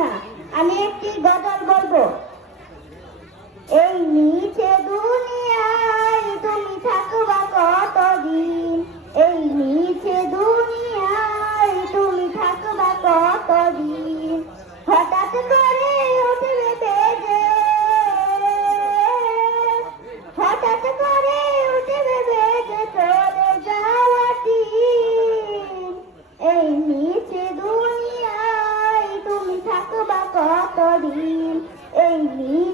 না আমি একটি গজল বলব। এই এই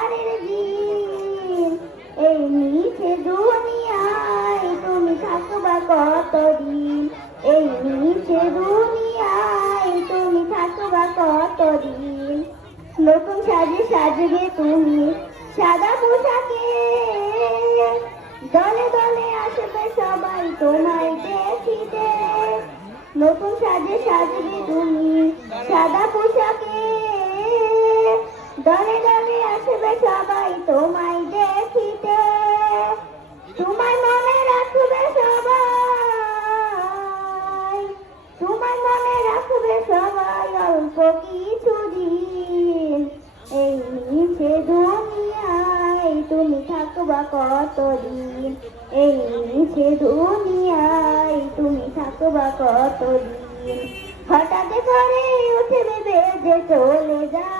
বিচারের দিন এই নিচে দুনিয়ায় তুমি থাকবা এই নিচে দুনিয়ায় তুমি থাকবা কতদিন নতুন সাজে সাজবে তুমি সাদা পোশাকে দলে দলে আসবে সবাই তোমায় দেখিতে নতুন সাজে সাজবে তুমি সাদা পোশাকে দলে দলে আসবে সবাই তোমায় দেখিতে। তোমায় মনে রাখবে সবাই। তোমায় মনে রাখবে সবাই অল্প কিছু দিন। এই নিচে দুনিয়ায় তুমি থাকবা কতদিন? এই নিচে দুনিয়ায় তুমি থাকবা কতদিন? হঠাৎ করে উঠবে বেজে চলে যাওয়া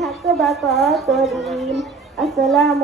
থাকবা কতদিন? আসসালাম